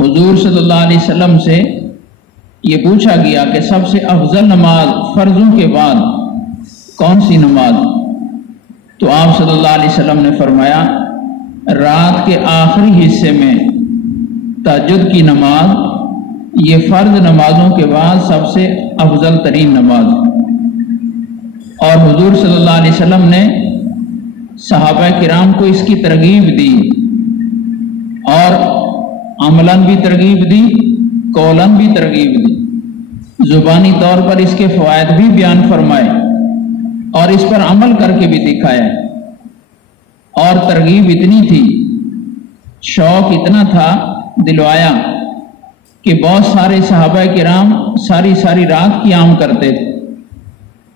हुजूर सल्लल्लाहु अलैहि वसल्लम से ये पूछा गया कि सबसे अफजल नमाज फ़र्ज़ों के बाद कौन सी नमाज? तो आप सल्लल्लाहु अलैहि वसल्लम ने फरमाया, रात के आखिरी हिस्से में तहज्जुद की नमाज ये फ़र्ज़ नमाजों के बाद सबसे अफजल तरीन नमाज। और हुजूर सल्लल्लाहु अलैहि वसल्लम ने सहाबा किराम को इसकी तरगीब दी और अमलन भी तरगीब दी, कौलन भी तरगीब दी, ज़ुबानी तौर पर इसके फ़वायद भी बयान फरमाए और इस पर अमल करके भी दिखाया। और तरगीब इतनी थी, शौक इतना था दिलवाया कि बहुत सारे सहाबा किराम सारी सारी रात क़ियाम करते थे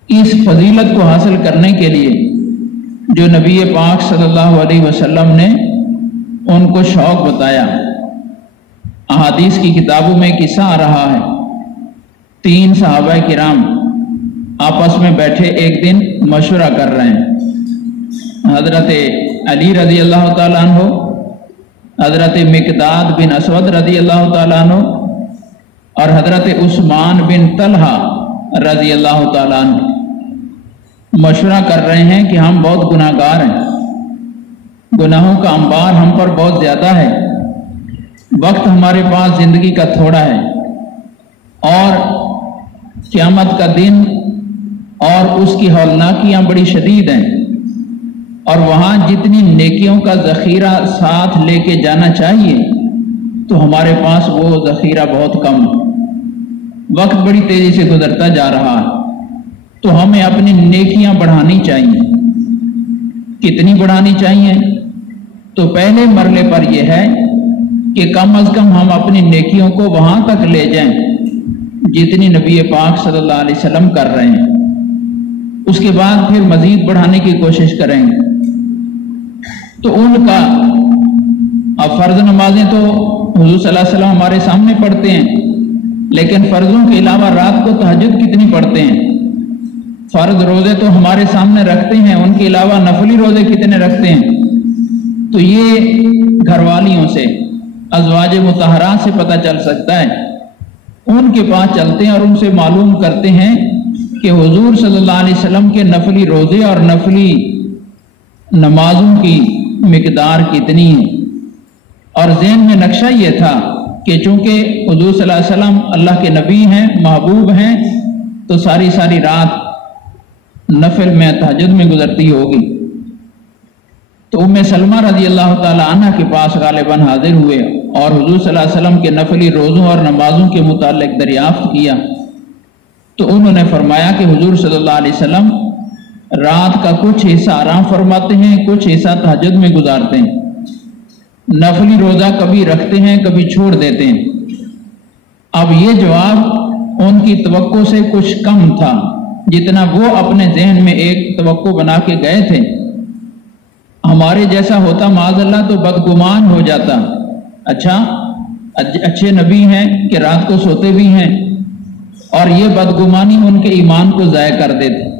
इस फजीलत को हासिल करने के लिए जो नबी पाक सल्लल्लाहु अलैहि वसल्लम ने उनको शौक बताया। अहादीस की किताबों में किस्सा आ रहा है, 3 सहाबा किराम आपस में बैठे एक दिन मशवरा कर रहे हैं। हज़रत अली रज़ी अल्लाह ताला अन्हु, हज़रत मिक़दाद बिन असवद रज़ी अल्लाह ताला अन्हु और हज़रत उस्मान बिन तलहा रज़ी अल्लाह ताला अन्हु मशवरा कर रहे हैं कि हम बहुत गुनाहगार हैं, गुनाहों का अंबार हम पर बहुत ज़्यादा है, वक्त हमारे पास ज़िंदगी का थोड़ा है और क़यामत का दिन और उसकी हौलनाकियाँ बड़ी शदीद हैं और वहाँ जितनी नेकियों का ज़ख़ीरा साथ लेके जाना चाहिए तो हमारे पास वो ज़ख़ीरा बहुत कम है। वक्त बड़ी तेज़ी से गुजरता जा रहा है, तो हमें अपनी नेकियां बढ़ानी चाहिए। कितनी बढ़ानी चाहिए? तो पहले मरले पर यह है कि कम अज़ कम हम अपनी नेकियों को वहां तक ले जाएं जितनी नबी पाक सल्लल्लाहु अलैहि वसल्लम कर रहे हैं। उसके बाद फिर मजीद बढ़ाने की कोशिश करेंगे। तो उनका अब फ़र्ज़ नमाजें तो हुज़ूर सल्लल्लाहु अलैहि वसल्लम हमारे सामने पढ़ते हैं, लेकिन फ़र्ज़ों के अलावा रात को तहज्जुद कितनी पढ़ते हैं? फ़र्ज़ रोज़े तो हमारे सामने रखते हैं, उनके अलावा नफली रोज़े कितने रखते हैं? तो ये घरवालियों से, अज़वाज मुतहरात से पता चल सकता है। उनके पास चलते हैं और उनसे मालूम करते हैं कि हुजूर सल्लल्लाहु अलैहि वसल्लम के नफली रोज़े और नफली नमाजों की मिकदार कितनी है। और ज़हन में नक्शा ये था कि चूँकि हुजूर सल्लल्लाहु अलैहि वसल्लम अल्लाह के नबी हैं, महबूब हैं, तो सारी सारी रात नफल में तहज्जुद में गुजरती होगी। तो उम्मे सलमा रज़ी अल्लाह ताला अन्हा के पास गालिबन हाजिर हुए और हुजूर सल्लल्लाहु अलैहि वसल्लम के नफली रोज़ों और नमाजों के मुतालिक दरियाफ्त किया। तो उन्होंने फरमाया कि हुजूर सल्लल्लाहु अलैहि वसल्लम रात का कुछ हिस्सा आराम फरमाते हैं, कुछ हिस्सा तहज्जुद में गुजारते हैं। नफली रोज़ा कभी रखते हैं, कभी छोड़ देते हैं। अब ये जवाब उनकी तवक्को से कुछ कम था, जितना वो अपने जहन में एक तवक्को बना के गए थे। हमारे जैसा होता माज़अल्लाह तो बदगुमान हो जाता, अच्छा अच्छे नबी हैं कि रात को सोते भी हैं, और ये बदगुमानी उनके ईमान को ज़ाय कर देते।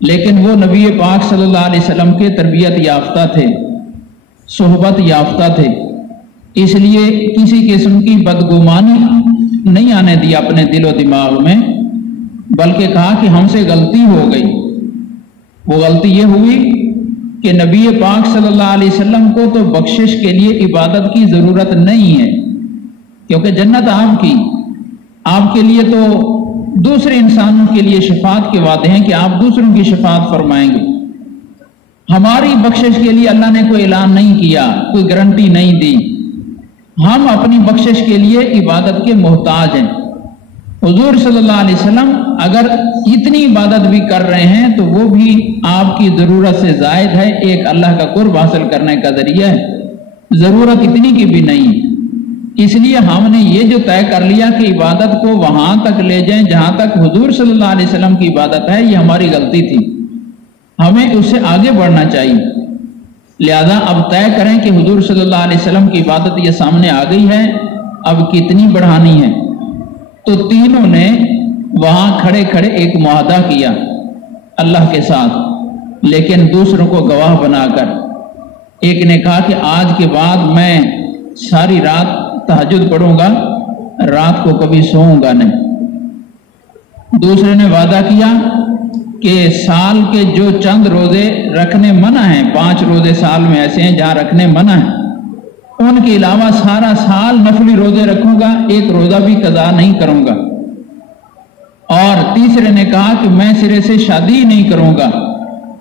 लेकिन वो नबी पाक सल्लल्लाहु अलैहि वसल्लम के तरबियत याफ्ता थे, सोहबत याफ्ता थे, इसलिए किसी किस्म की बदगुमानी नहीं आने दी अपने दिलो दिमाग में, बल्कि कहा कि हमसे गलती हो गई। वो गलती ये हुई कि नबी पाक सल्लल्लाहु अलैहि वसल्लम को तो बख्शिश के लिए इबादत की ज़रूरत नहीं है, क्योंकि जन्नत आपके लिए तो दूसरे इंसानों के लिए शफात के वादे हैं कि आप दूसरों की शफात फरमाएंगे। हमारी बख्शिश के लिए अल्लाह ने कोई ऐलान नहीं किया, कोई गारंटी नहीं दी। हम अपनी बख्शिश के लिए इबादत के मोहताज हैं। हुजूर सल्लल्लाहु अलैहि वसल्लम अगर इतनी इबादत भी कर रहे हैं तो वो भी आपकी ज़रूरत से ज़ायद है, एक अल्लाह का कुर्ब हासिल करने का ज़रिया है। ज़रूरत इतनी की भी नहीं। इसलिए हमने ये जो तय कर लिया कि इबादत को वहां तक ले जाएं जहां तक हुजूर सल्लल्लाहु अलैहि वसल्लम की इबादत है, ये हमारी गलती थी। हमें उससे आगे बढ़ना चाहिए। लिहाजा अब तय करें कि हुजूर सल्लल्लाहु अलैहि वसल्लम की इबादत ये सामने आ गई है, अब कितनी बढ़ानी है। तो तीनों ने वहां खड़े खड़े एक मुआहदा किया अल्लाह के साथ, लेकिन दूसरों को गवाह बनाकर। एक ने कहा कि आज के बाद मैं सारी रात तहज्जुद पढ़ूंगा, रात को कभी सोऊंगा नहीं। दूसरे ने वादा किया कि साल के जो चंद रोजे रखने मना है, 5 रोजे साल में ऐसे हैं जहां रखने मना है, उनके अलावा सारा साल नफली रोजे रखूंगा, एक रोजा भी कज़ा नहीं करूंगा। और तीसरे ने कहा कि मैं सिरे से शादी ही नहीं करूंगा,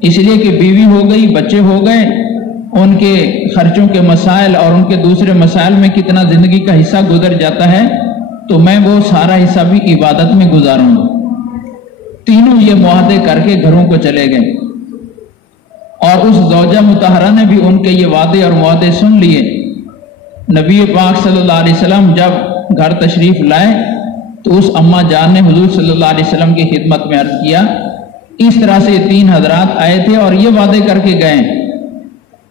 इसलिए कि बीवी हो गई, बच्चे हो गए, उनके खर्चों के मसाइल और उनके दूसरे मसाइल में कितना जिंदगी का हिस्सा गुजर जाता है, तो मैं वो सारा हिस्सा भी इबादत में गुजारूंगा। तीनों ये मुआहदे करके घरों को चले गए और उस ज़ौजा मुतहरा ने भी उनके ये वादे और मुआहदे सुन लिए। नबी पाक सल्लल्लाहु अलैहि वसल्लम जब घर तशरीफ लाए तो उस अम्मा जान ने हुजूर सल्लल्लाहु अलैहि वसल्लम की खिदमत में अर्ज किया, इस तरह से 3 हजरात आए थे और ये वादे करके गए।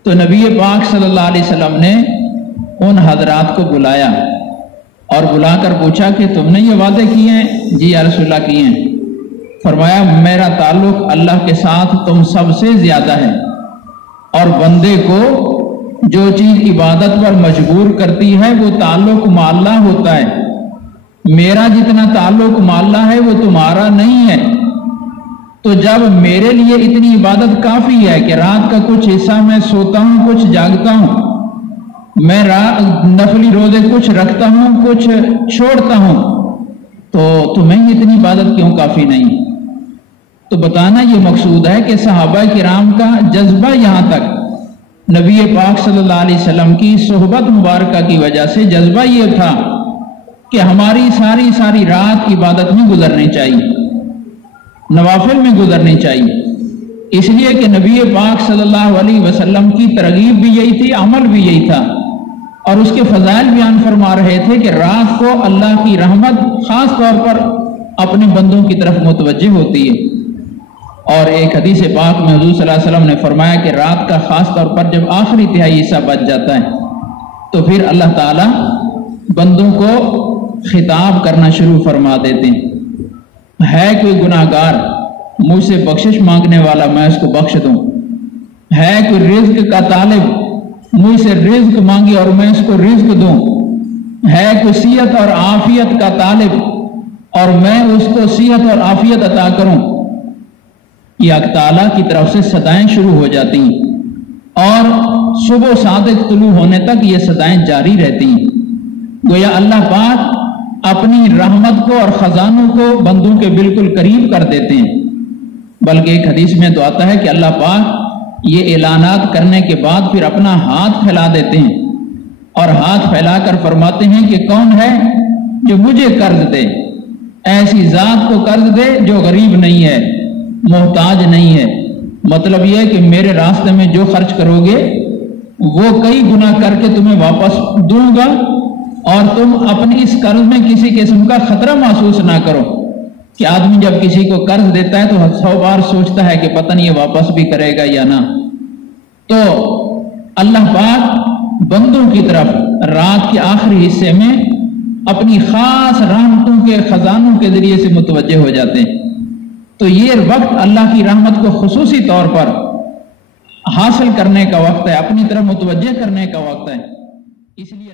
तो नबी पाक सल्लल्लाहु अलैहि वसल्लम ने उन हजरात को बुलाया और बुलाकर पूछा कि तुमने ये वादे किए हैं? जी या रसूलल्लाह किए हैं। फरमाया, मेरा ताल्लुक अल्लाह के साथ तुम सबसे ज्यादा है और बंदे को जो चीज इबादत पर मजबूर करती है वो ताल्लुक माल्ला होता है। मेरा जितना ताल्लुक माल्ला है वो तुम्हारा नहीं है। तो जब मेरे लिए इतनी इबादत काफी है कि रात का कुछ हिस्सा मैं सोता हूं, कुछ जागता हूं, मैं नफली रोजे कुछ रखता हूं, कुछ छोड़ता हूं, तो तुम्हें इतनी इबादत क्यों काफी नहीं? तो बताना ये मकसूद है कि सहाबा किराम का जज्बा यहां तक नबी पाक सल्लल्लाहु अलैहि वसल्लम की सोहबत मुबारका की वजह से जज्बा ये था कि हमारी सारी सारी रात इबादत में गुजरनी चाहिए, नवाफिल में गुजरनी चाहिए। इसलिए कि नबी पाक सल्लल्लाहु अलैहि वसल्लम की तरगीब भी यही थी, अमल भी यही था और उसके फजाइल बयान फरमा रहे थे कि रात को अल्लाह की रहमत खास तौर पर अपने बंदों की तरफ मुतवज्जे होती है। और एक हदीस पाक में हुजूर सल्लल्लाहु अलैहि वसल्लम ने फरमाया कि रात का खास तौर पर जब आखिरी तिहाई हिस्सा बच जाता है तो फिर अल्लाह ताला बंदों को खिताब करना शुरू फरमा देते हैं। है कोई गुनाहगार मुझसे बख्शिश मांगने वाला, मैं उसको बख्श दूं। है कोई रिज्क का तालिब मुझसे रिज्क मांगे और मैं उसको रिज्क दूं। है कोई सियत और आफियत का तालिब और मैं उसको सियत और आफियत अता करूं। ये अल्लाह ताला की तरफ से सदाएं शुरू हो जाती हैं और सुबह सादिक तुलू होने तक ये सदाएं जारी रहती हैं। गोया अल्लाह पाक अपनी रहमत को और खजानों को बंदों के बिल्कुल करीब कर देते हैं। बल्कि एक हदीस में तो आता है कि अल्लाह पाक ये ऐलानात करने के बाद फिर अपना हाथ फैला देते हैं और हाथ फैलाकर फरमाते हैं कि कौन है जो मुझे कर्ज दे, ऐसी जात को कर्ज दे जो गरीब नहीं है, मोहताज नहीं है। मतलब यह है कि मेरे रास्ते में जो खर्च करोगे वो कई गुना करके तुम्हें वापस दूंगा और तुम अपने इस कर्ज में किसी किस्म का खतरा महसूस ना करो। कि आदमी जब किसी को कर्ज देता है तो 100 बार सोचता है कि पता नहीं ये वापस भी करेगा या ना। तो अल्लाह पाक बंदों की तरफ रात के आखिरी हिस्से में अपनी खास रहमतों के खजानों के जरिए से मुतवज्जे हो जाते हैं। तो ये वक्त अल्लाह की रहमत को खुसूसी तौर पर हासिल करने का वक्त है, अपनी तरफ मुतवज्जे करने का वक्त है। इसलिए